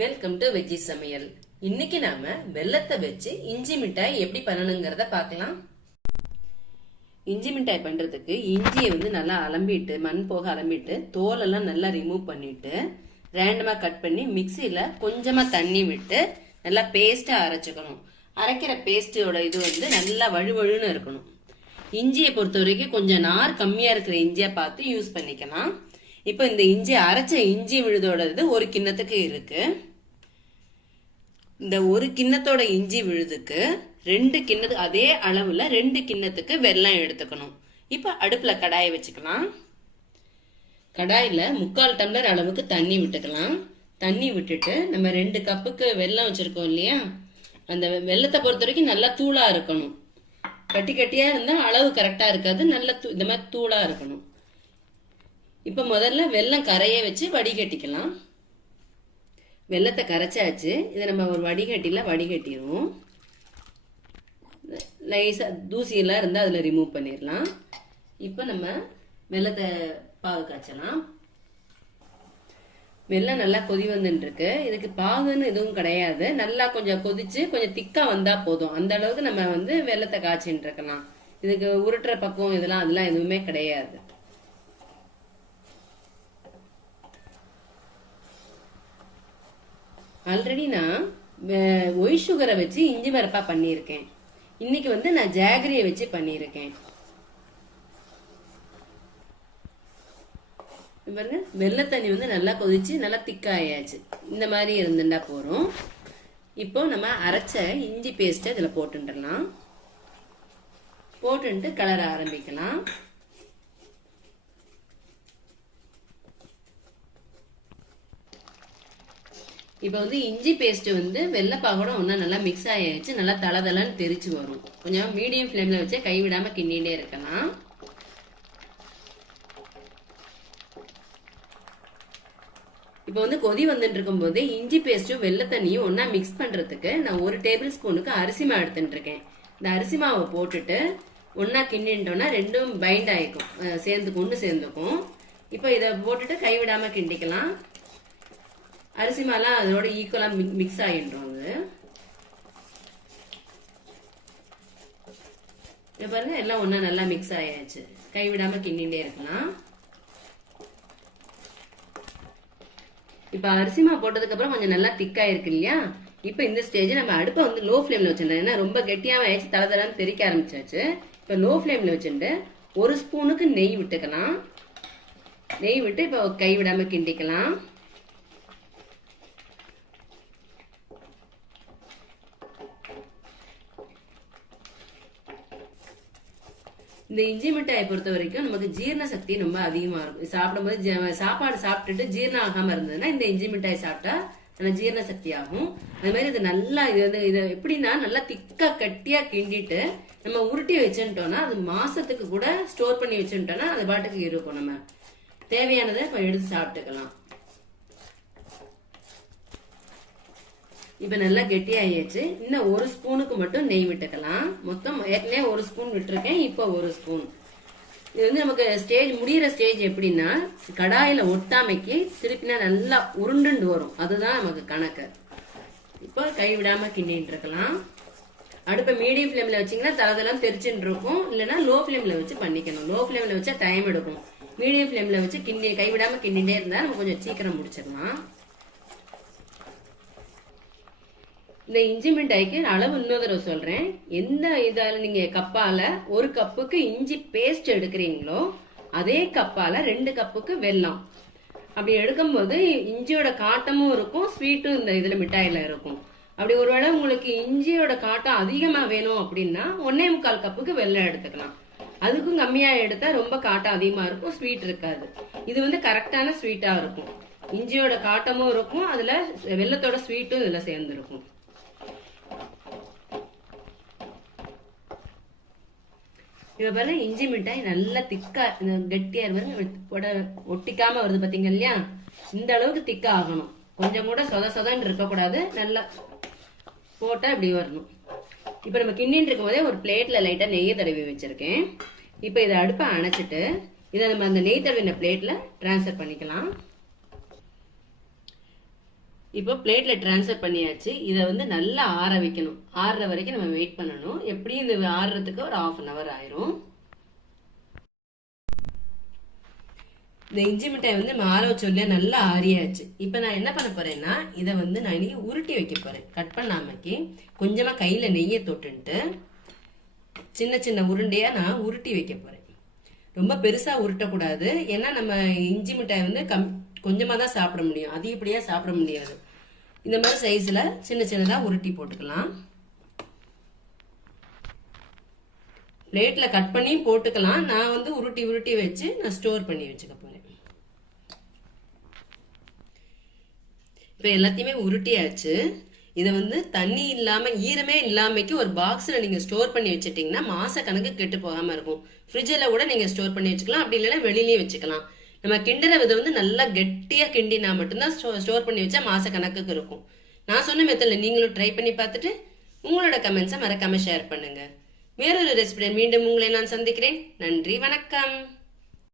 Welcome to veggie சமையல். இன்னைக்கு நாம வெல்லத்தை வச்சு இஞ்சி மிட்டாய் எப்படி பண்ணணுங்கிறத பார்க்கலாம். இஞ்சி மிட்டாய் பண்றதுக்கு இஞ்சியை நல்லா அலம்பிட்டு மண் போக அலம்பிட்டு தோலெல்லாம் நல்லா ரிமூவ் பண்ணிட்டு ரேண்டமா கட் பண்ணி மிக்சியில கொஞ்சமா தண்ணி விட்டு நல்லா பேஸ்டா அரைச்சுக்கணும். அரைக்கிற பேஸ்டோட இது நல்லா வழுவழுன்னு இருக்கணும். இஞ்சியை பொறுத்த வரைக்கும் கொஞ்சம் நார் கம்மியா இருக்கிற இஞ்சியா பார்த்து யூஸ் பண்ணிக்கலாம். இப்போ இந்த இஞ்சி அரைச்ச இஞ்சி விழுதோட ஒரு கிண்ணத்துக்கு இருக்கு. இந்த ஒரு கிண்ணத்தோட இஞ்சி விழுதுக்கு 2 கிண்ணத்து அதே அளவுல 2 கிண்ணத்துக்கு வெல்லம் எடுத்துக்கணும். இப்ப அடுப்புல கடாயை வச்சுக்கலாம். கடாயில 3/4 டம்ளர் அளவுக்கு தண்ணி விட்டுக்கலாம். தண்ணி விட்டுட்டு நம்ம 2 கப்புக்கு வெல்லம் வச்சிருக்கோம் இல்லையா, அந்த வெல்லத்தை பொறுத்த வரைக்கும் நல்லா தூளா இருக்கணும். கட்டி கட்டியா இருந்தா அளவு கரெக்டா இருக்காது. நல்லா இந்த மாதிரி தூளா இருக்கணும். இப்ப முதல்ல வெல்லம் கரைய வச்சு வடிகட்டிக்கலாம். வெல்லத்தை கரைச்சாச்சு. இதை நம்ம ஒரு வடிகட்டில வடிகட்டிடுவோம். லைஸா தூசியெல்லாம் இருந்தால் அதில் ரிமூவ் பண்ணிடலாம். இப்போ நம்ம வெல்லத்தை பாகு காய்ச்சலாம். வெல்லம் நல்லா கொதி வந்துருக்கு. இதுக்கு பாகுன்னு எதுவும் கிடையாது. நல்லா கொஞ்சம் கொதிச்சு கொஞ்சம் திக்கா வந்தா போதும். அந்த அளவுக்கு நம்ம வெல்லத்தை காய்ச்சின்னு இருக்கலாம். இதுக்கு உருட்டுற பக்கம் அதெல்லாம் எதுவுமே கிடையாது. ஆல்ரெடி நான் ஒயிட் சுகரை வச்சு இஞ்சி மரப்பா பண்ணியிருக்கேன். இன்னைக்கு நான் ஜாகரியை வச்சு பண்ணியிருக்கேன். பாருங்க, வெள்ளை தண்ணி நல்லா கொதிச்சு நல்லா திக்காயாச்சு. இந்த மாதிரி இருந்துட்டா போறோம். இப்போ நம்ம அரைச்ச இஞ்சி பேஸ்ட்டை இதில் போட்டுடலாம். போட்டுட்டு கலர ஆரம்பிக்கலாம். இப்போ இஞ்சி பேஸ்ட் வெள்ளைப்பாகோட ஒன்றா நல்லா மிக்ஸ் ஆகிடுச்சு. நல்லா தளதளன்னு தெரிச்சு வரும். கொஞ்சம் மீடியம் ஃப்ளேமில் வச்சு கைவிடாமல் கிண்டிகிட்டே இருக்கலாம். இப்போ கொதி வந்துட்டு இருக்கும்போது இஞ்சி பேஸ்ட்டும் வெள்ளை தண்ணியும் ஒன்றா மிக்ஸ் பண்ணுறதுக்கு நான் 1 டேபிள் ஸ்பூனுக்கு அரிசி மாவு எடுத்துட்டு இருக்கேன். இந்த அரிசி மாவை போட்டுட்டு ஒன்றா கிண்டிட்டோன்னா ரெண்டும் பைண்ட் ஆகிக்கும், ஒன்று சேர்ந்துக்கும். இப்போ இதை போட்டுட்டு கைவிடாமல் கிண்டிக்கலாம். அரிசி மாலாம் அதோட ஈக்குவலா மிக்ஸ் ஆகின்றோம். பாருங்க, எல்லாம் ஒன்னா நல்லா மிக்ஸ் ஆயாச்சு. கைவிடாம கிண்டிகிட்டே இருக்கலாம். இப்ப அரிசி மா போட்டதுக்கு அப்புறம் கொஞ்சம் நல்லா திக்கா இருக்கு இல்லையா. இப்ப இந்த ஸ்டேஜ் நம்ம அடுப்பை லோ ஃபிளேம்ல வச்சிருந்தோம். ஏன்னா ரொம்ப கெட்டியாம ஆயிடுச்சு, தளதளன்னு தெறிக்க ஆரம்பிச்சாச்சு. இப்ப லோ ஃபிளேம்ல வச்சுட்டு 1 ஸ்பூனுக்கு நெய் விட்டுக்கலாம். நெய் விட்டு இப்ப கைவிடாம கிண்டிக்கலாம். இந்த இஞ்சி மிட்டாயை பொறுத்த வரைக்கும் நமக்கு ஜீரண சக்தி ரொம்ப அதிகமா இருக்கும். சாப்பிடும்போது சாப்பாடு சாப்பிட்டுட்டு ஜீரணம் ஆகாம இருந்ததுன்னா இந்த இஞ்சி மிட்டாய் சாப்பிட்டா நல்ல ஜீரண சக்தி ஆகும். அது மாதிரி இது நல்லா இது எப்படின்னா நல்லா திக்கா கட்டியா கிண்டிட்டு நம்ம உருட்டி வச்சுட்டோம்னா அது மாசத்துக்கு கூட ஸ்டோர் பண்ணி வச்சுட்டோம்னா அது பாட்டுக்கு இருக்கும். நம்ம தேவையானதை எடுத்து சாப்பிட்டுக்கலாம். இப்ப நல்லா கெட்டி ஆயிடுச்சு. இன்னும் 1 ஸ்பூனுக்கு மட்டும் நெய் விட்டுக்கலாம். மொத்தம் ஏற்கனவே 1 ஸ்பூன் விட்டுருக்கேன். இப்போ 1 ஸ்பூன். இது நமக்கு ஸ்டேஜ் முடிகிற ஸ்டேஜ் எப்படின்னா கடாயில ஒட்டாமைக்கு திருப்பினா நல்லா உருண்டுண்டு வரும். அதுதான் நமக்கு கணக்கு. இப்போ கைவிடாம கிண்டிட்டு இருக்கலாம். அடுப்பை மீடியம் ஃப்ளேம்ல வச்சீங்கன்னா தளதெல்லாம் தெரிச்சுட்டு இருக்கும். இல்லைன்னா லோ ஃப்ளேம்ல வச்சு பண்ணிக்கணும். லோ ஃப்ளேம்ல வச்சா டைம் எடுக்கும். மீடியம் ஃப்ளேம்ல வச்சு கைவிடாம கிண்டிட்டே இருந்தா நம்ம கொஞ்சம் சீக்கிரம் முடிச்சிடலாம். இந்த இஞ்சி மிட்டாய்க்கு அளவு இன்னொரு தடவை சொல்றேன். எந்த இதால நீங்க கப்பால 1 கப்புக்கு இஞ்சி பேஸ்ட் எடுக்கிறீங்களோ அதே கப்பால 2 கப்புக்கு வெல்லம். அப்படி எடுக்கும்போது இஞ்சியோட காட்டமும் இருக்கும், ஸ்வீட்டும் இந்த இதுல மிட்டாயில இருக்கும். அப்படி ஒருவேளை உங்களுக்கு இஞ்சியோட காட்டம் அதிகமா வேணும் அப்படின்னா 1.25 கப்புக்கு வெல்லம் எடுத்துக்கலாம். அதுக்கும் கம்மியா எடுத்தா ரொம்ப காட்டம் அதிகமா இருக்கும், ஸ்வீட் இருக்காது. இது கரெக்டான ஸ்வீட்டா இருக்கும். இஞ்சியோட காட்டமும் இருக்கும், அதுல வெல்லத்தோட ஸ்வீட்டும் இதுல சேர்ந்துருக்கும். இப்ப பாருங்க, இஞ்சி மிட்டாய் நல்லா திக்கா கெட்டியா ஒட்டிக்காம வருது பாத்தீங்க இல்லையா. இந்த அளவுக்கு திக்கா ஆகணும். கொஞ்சம் கூட சொதன்னு இருக்கக்கூடாது. நல்லா போட்டா இப்படி வரணும். இப்ப நம்ம கிண்டின்னு இருக்கும் போதே ஒரு பிளேட்ல லைட்டா நெய்யை தடவி வச்சிருக்கேன். இப்ப இதை அடுப்பை அணைச்சிட்டு இதை நம்ம அந்த நெய் தடவின பிளேட்ல டிரான்ஸ்ஃபர் பண்ணிக்கலாம். இப்போ பிளேட்ல டிரான்ஸ்ஃபர் பண்ணியாச்சு. இதை வந்து நல்லா ஆற வைக்கணும். ஆறுற வரைக்கும் நம்ம வெயிட் பண்ணணும். எப்படியும் இது ஆறுறதுக்கு ஒரு 1/2 hour ஆயிரும். இந்த இஞ்சி மிட்டாய் வந்து நம்ம ஆற வச்சோம்ல, நல்லா ஆறியாச்சு. இப்போ நான் என்ன பண்ண போறேன்னா, இதை வந்து நான் இன்னைக்கு உருட்டி வைக்க போறேன். கட் பண்ணாமக்கி கொஞ்சமா கையில நெய்யை தொட்டுன்ட்டு சின்ன சின்ன உருண்டையா நான் உருட்டி வைக்க போறேன். ரொம்ப பெருசா உருட்டக்கூடாது. ஏன்னா நம்ம இஞ்சி மிட்டாய் வந்து கொஞ்சமா தான் சாப்பிட முடியும், அதிகப்படியா சாப்பிட முடியாது. இந்த மாதிரி சைஸ்ல சின்ன சின்னதா உருட்டி போட்டுக்கலாம். பிளேட்ல கட் பண்ணி போட்டுக்கலாம். நான் வந்து உருட்டி உருட்டி வச்சு நான் ஸ்டோர் பண்ணி வச்சுக்க போறேன். இப்போ எல்லாத்தையுமே உருட்டியாச்சு. இதை வந்து தண்ணி இல்லாம ஈரமே இல்லாமக்கு ஒரு பாக்ஸ்ல நீங்க ஸ்டோர் பண்ணி வச்சுட்டீங்கன்னா மாச கணக்கு கெட்டு போகாம இருக்கும். ஃப்ரிட்ஜில் கூட நீங்க ஸ்டோர் பண்ணி வச்சுக்கலாம். அப்படி இல்லைன்னா வெளியிலயும் வச்சுக்கலாம். நம்ம கிண்டுற விதை வந்து நல்லா கெட்டியா கிண்டினா மட்டும்தான் ஸ்டோர் பண்ணி வச்சா மாச கணக்குக்கு இருக்கும். நான் சொன்ன மெத்தட்ல நீங்களும் ட்ரை பண்ணி பார்த்துட்டு உங்களோட கமெண்ட்ஸை மறக்காம ஷேர் பண்ணுங்க. வேறொரு ரெசிபியை மீண்டும் உங்களை நான் சந்திக்கிறேன். நன்றி, வணக்கம்.